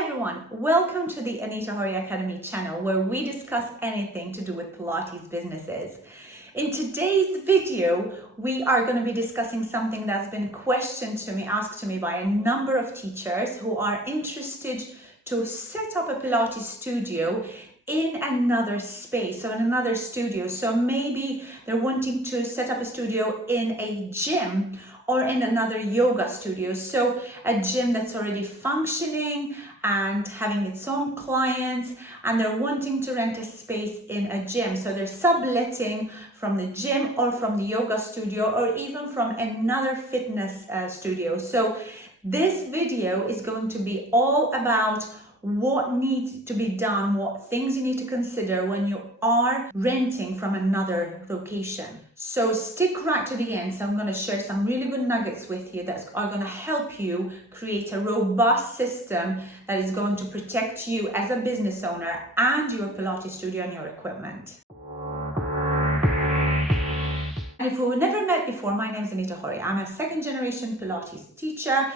everyone, welcome to the Anita Horry Academy channel where we discuss anything to do with Pilates businesses. In today's video, we are going to be discussing something that's been asked to me by a number of teachers who are interested to set up a Pilates studio in another space, so in another studio. So maybe they're wanting to set up a studio in a gym or in another yoga studio. So a gym that's already functioning and having its own clients, and they're wanting to rent a space in a gym. So they're subletting from the gym or from the yoga studio or even from another fitness studio. So this video is going to be all about what needs to be done, what things you need to consider when you are renting from another location. So stick right to the end. So I'm going to share some really good nuggets with you that are going to help you create a robust system that is going to protect you as a business owner and your Pilates studio and your equipment. And if we've never met before, my name is Anita Horry. I'm a second generation Pilates teacher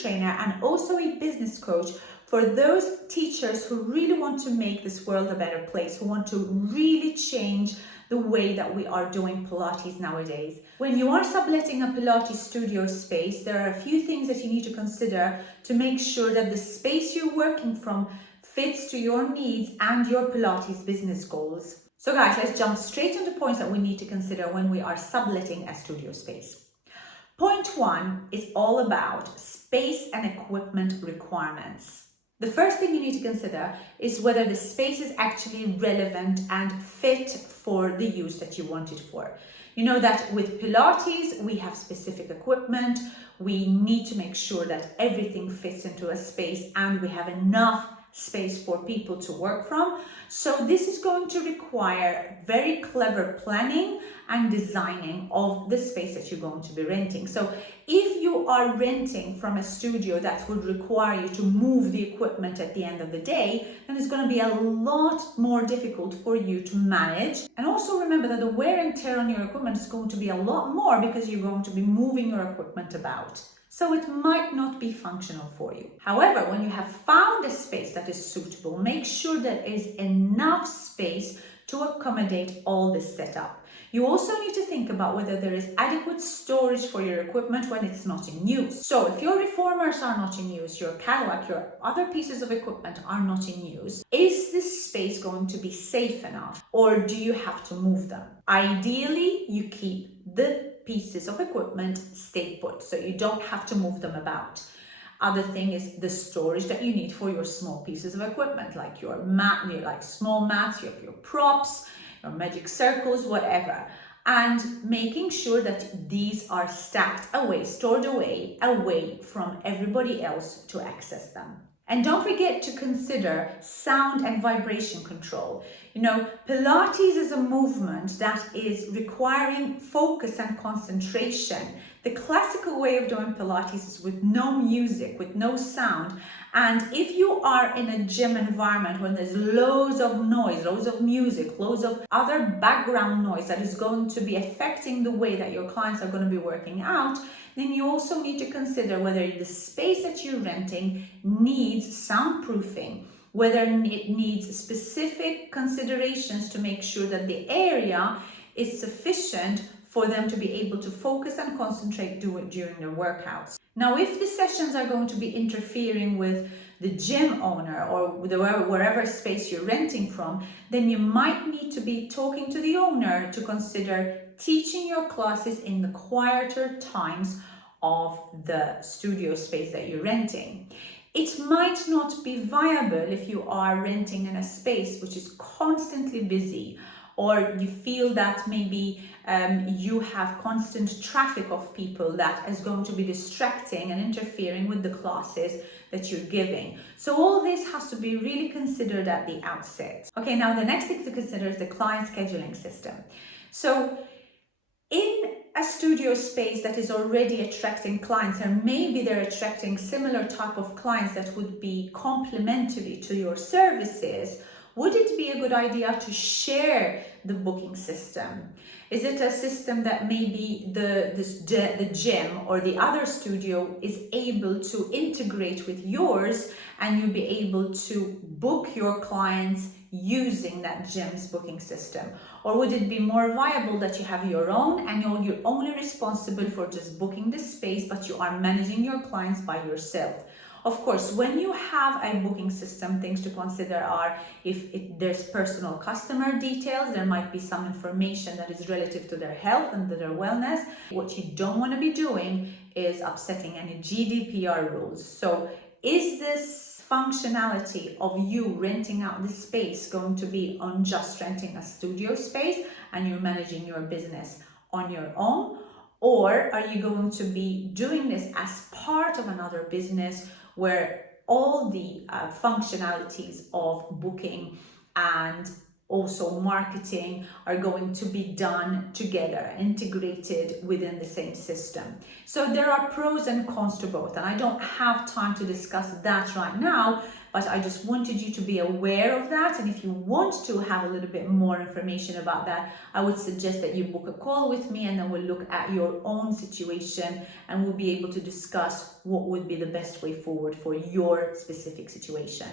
trainer, and also a business coach for those teachers who really want to make this world a better place, who want to really change the way that we are doing Pilates nowadays. When you are subletting a Pilates studio space, there are a few things that you need to consider to make sure that the space you're working from fits to your needs and your Pilates business goals. So guys, let's jump straight on the points that we need to consider when we are subletting a studio space. Point one is all about space and equipment requirements. The first thing you need to consider is whether the space is actually relevant and fit for the use that you want it for. You know that with Pilates, we have specific equipment. We need to make sure that everything fits into a space and we have enough space for people to work from. So this is going to require very clever planning and designing of the space that you're going to be renting. So if you are renting from a studio that would require you to move the equipment at the end of the day, then it's going to be a lot more difficult for you to manage. And also remember that the wear and tear on your equipment is going to be a lot more because you're going to be moving your equipment about. So it might not be functional for you. However, when you have found a space that is suitable, make sure there is enough space to accommodate all this setup. You also need to think about whether there is adequate storage for your equipment when it's not in use. So if your reformers are not in use, your Cadillac, your other pieces of equipment are not in use, is this space going to be safe enough, or do you have to move them? Ideally, you keep the pieces of equipment stay put, so you don't have to move them about. Other thing is the storage that you need for your small pieces of equipment, like your mat, like small mats, your props, your magic circles, whatever. And making sure that these are stacked away, stored away from everybody else to access them. And don't forget to consider sound and vibration control. You know, Pilates is a movement that is requiring focus and concentration. The classical way of doing Pilates is with no music, with no sound. And if you are in a gym environment when there's loads of noise, loads of music, loads of other background noise that is going to be affecting the way that your clients are going to be working out, then you also need to consider whether the space that you're renting needs soundproofing, whether it needs specific considerations to make sure that the area is sufficient for them to be able to focus and concentrate during their workouts. Now, if the sessions are going to be interfering with the gym owner or wherever space you're renting from, then you might need to be talking to the owner to consider teaching your classes in the quieter times of the studio space that you're renting. It might not be viable if you are renting in a space which is constantly busy, or you feel that maybe you have constant traffic of people that is going to be distracting and interfering with the classes that you're giving. So all this has to be really considered at the outset. Okay, now the next thing to consider is the client scheduling system. So in a studio space that is already attracting clients, and maybe they're attracting similar type of clients that would be complementary to your services, would it be a good idea to share the booking system? Is it a system that maybe the gym or the other studio is able to integrate with yours, and you'll be able to book your clients using that gym's booking system? Or would it be more viable that you have your own and you're only responsible for just booking the space, but you are managing your clients by yourself? Of course, when you have a booking system, things to consider are if there's personal customer details, there might be some information that is relative to their health and to their wellness. What you don't want to be doing is upsetting any GDPR rules. So is this functionality of you renting out the space going to be on just renting a studio space and you're managing your business on your own? Or are you going to be doing this as part of another business where all the functionalities of booking and also marketing are going to be done together, integrated within the same system? So there are pros and cons to both, and I don't have time to discuss that right now, but I just wanted you to be aware of that. And if you want to have a little bit more information about that, I would suggest that you book a call with me, and then we'll look at your own situation and we'll be able to discuss what would be the best way forward for your specific situation.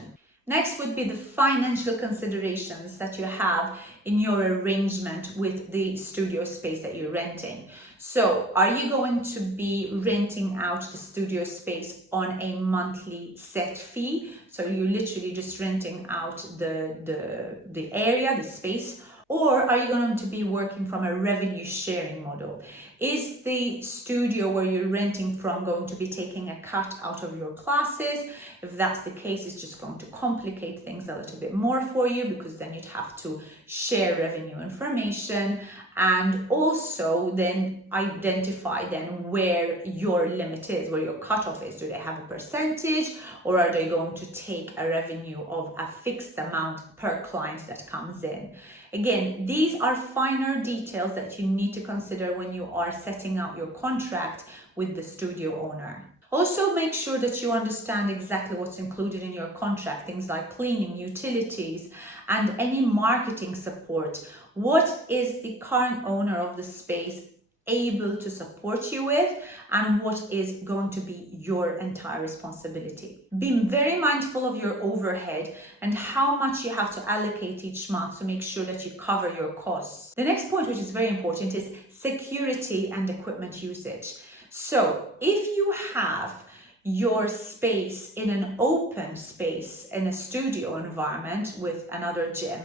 Next would be the financial considerations that you have in your arrangement with the studio space that you're renting. So are you going to be renting out the studio space on a monthly set fee? So you're literally just renting out the area, the space, or are you going to be working from a revenue sharing model? Is the studio where you're renting from going to be taking a cut out of your classes? If that's the case, it's just going to complicate things a little bit more for you, because then you'd have to share revenue information and also then identify then where your limit is, where your cutoff is. Do they have a percentage, or are they going to take a revenue of a fixed amount per client that comes in? Again, these are finer details that you need to consider when you are setting out your contract with the studio owner. Also, make sure that you understand exactly what's included in your contract, things like cleaning, utilities, and any marketing support. What is the current owner of the space able to support you with, and what is going to be your entire responsibility? Be very mindful of your overhead and how much you have to allocate each month to make sure that you cover your costs. The next point, which is very important, is security and equipment usage. So if you have your space in an open space in a studio environment with another gym,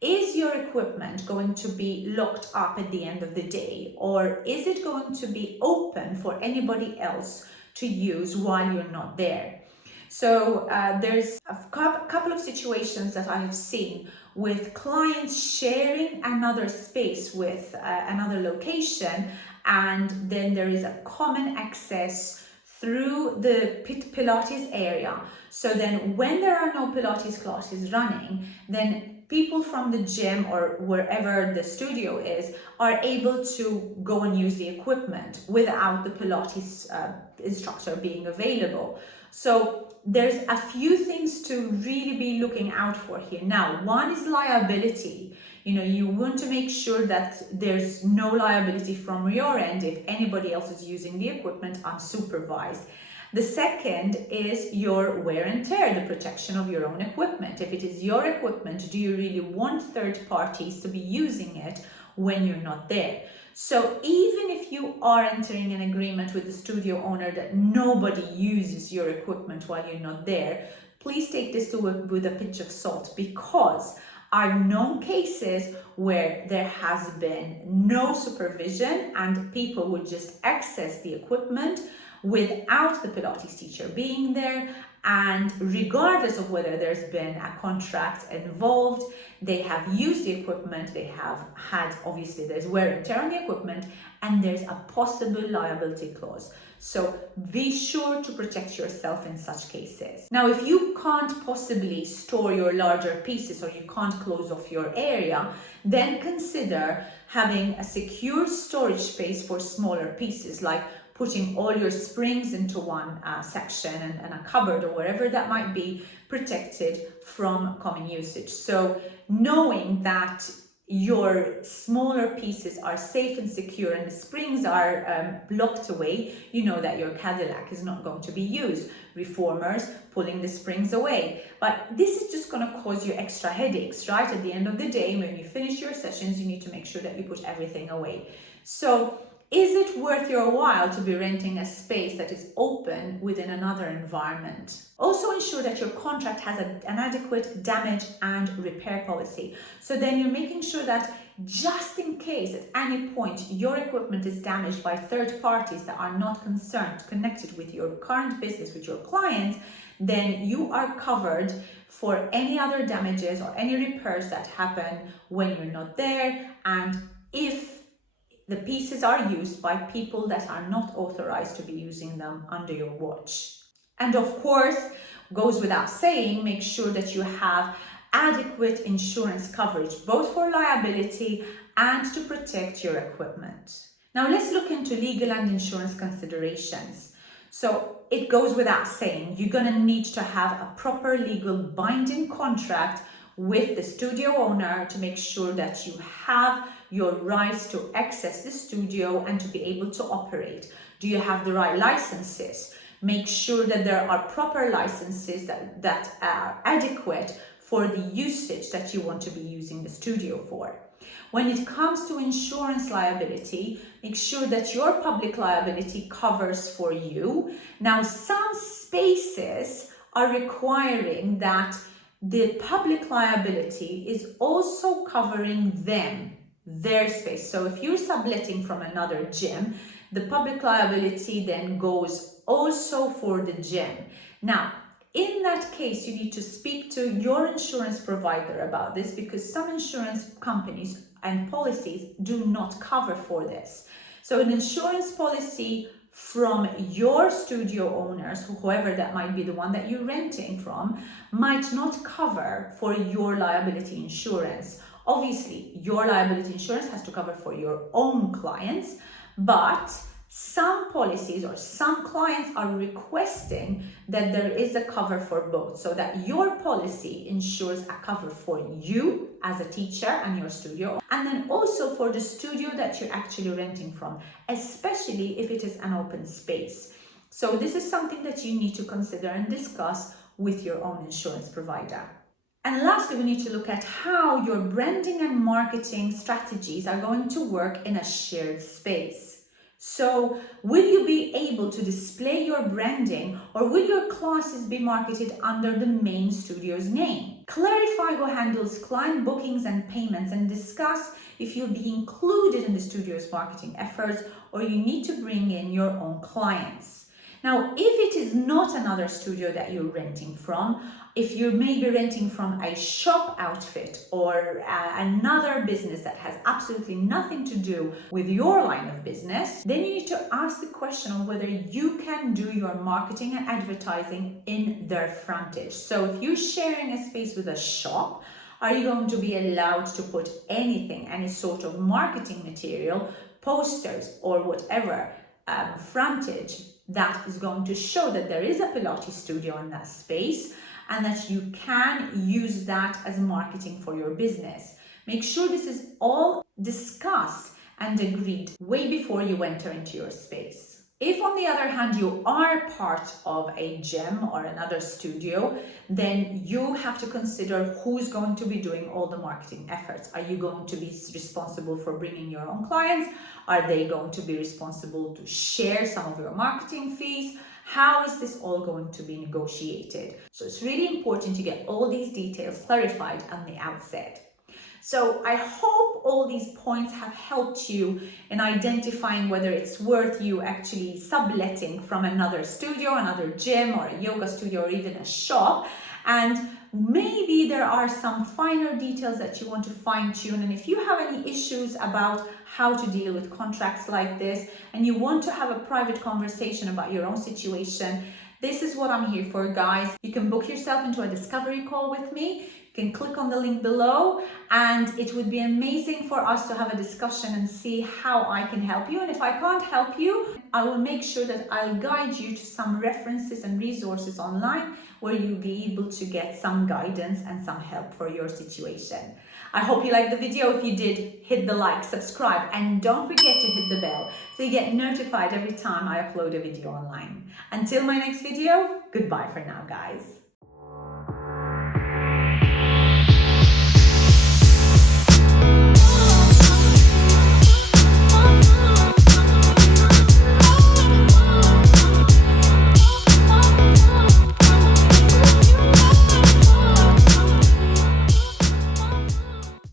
is your equipment going to be locked up at the end of the day, or is it going to be open for anybody else to use while you're not there? So there's a couple of situations that I have seen with clients sharing another space with another location, and then there is a common access through the Pilates area. So then when there are no Pilates classes running, then people from the gym or wherever the studio is are able to go and use the equipment without the Pilates instructor being available. So there's a few things to really be looking out for here. Now, one is liability. You want to make sure that there's no liability from your end if anybody else is using the equipment unsupervised. The second is your wear and tear, the protection of your own equipment. If it is your equipment, do you really want third parties to be using it when you're not there? So even if you are entering an agreement with the studio owner that nobody uses your equipment while you're not there, please take this with a pinch of salt, because I've known cases where there has been no supervision and people would just access the equipment without the Pilates teacher being there, and regardless of whether there's been a contract involved, they have used the equipment, they have had, obviously there's wear and tear on the equipment, and there's a possible liability clause. So be sure to protect yourself in such cases. Now, if you can't possibly store your larger pieces, or you can't close off your area, then consider having a secure storage space for smaller pieces, like putting all your springs into one section and a cupboard or wherever that might be, protected from common usage. So knowing that your smaller pieces are safe and secure and the springs are blocked away, you know that your Cadillac is not going to be used. Reformers pulling the springs away. But this is just going to cause you extra headaches, right? At the end of the day, when you finish your sessions, you need to make sure that you put everything away. So is it worth your while to be renting a space that is open within another environment? Also ensure that your contract has an adequate damage and repair policy. So then you're making sure that just in case at any point your equipment is damaged by third parties that are not connected with your current business, with your clients, then you are covered for any other damages or any repairs that happen when you're not there, and if the pieces are used by people that are not authorized to be using them under your watch. And of course, goes without saying, make sure that you have adequate insurance coverage, both for liability and to protect your equipment. Now let's look into legal and insurance considerations. So it goes without saying, you're going to need to have a proper legal binding contract with the studio owner to make sure that you have your rights to access the studio and to be able to operate. Do you have the right licenses? Make sure that there are proper licenses that are adequate for the usage that you want to be using the studio for. When it comes to insurance liability, make sure that your public liability covers for you. Now, some spaces are requiring that the public liability is also covering their space. So if you're subletting from another gym, the public liability then goes also for the gym. Now, in that case, you need to speak to your insurance provider about this, because some insurance companies and policies do not cover for this. So an insurance policy from your studio owners, whoever that might be, the one that you're renting from, might not cover for your liability insurance. Obviously, your liability insurance has to cover for your own clients, but some policies or some clients are requesting that there is a cover for both, so that your policy ensures a cover for you as a teacher and your studio, and then also for the studio that you're actually renting from, especially if it is an open space. So this is something that you need to consider and discuss with your own insurance provider. And lastly, we need to look at how your branding and marketing strategies are going to work in a shared space. So will you be able to display your branding, or will your classes be marketed under the main studio's name? Clarify who handles client bookings and payments, and discuss if you'll be included in the studio's marketing efforts, or you need to bring in your own clients. Now, if it is not another studio that you're renting from, if you're maybe renting from a shop outfit or another business that has absolutely nothing to do with your line of business, then you need to ask the question of whether you can do your marketing and advertising in their frontage. So if you're sharing a space with a shop, are you going to be allowed to put anything, any sort of marketing material, posters or whatever, frontage that is going to show that there is a Pilates studio in that space, and that you can use that as marketing for your business? Make sure this is all discussed and agreed way before you enter into your space. If, on the other hand, you are part of a gym or another studio, then you have to consider who's going to be doing all the marketing efforts. Are you going to be responsible for bringing your own clients? Are they going to be responsible to share some of your marketing fees? How is this all going to be negotiated? So it's really important to get all these details clarified on the outset. So I hope all these points have helped you in identifying whether it's worth you actually subletting from another studio, another gym, or a yoga studio, or even a shop. And maybe there are some finer details that you want to fine tune. And if you have any issues about how to deal with contracts like this, and you want to have a private conversation about your own situation, this is what I'm here for, guys. You can book yourself into a discovery call with me you can click on the link below, and it would be amazing for us to have a discussion and see how I can help you. And if I can't help you, I will make sure that I'll guide you to some references and resources online where you'll be able to get some guidance and some help for your situation. I hope you liked the video. If you did, hit the like, subscribe, and don't forget to hit the bell so you get notified every time I upload a video online. Until my next video, goodbye for now, guys.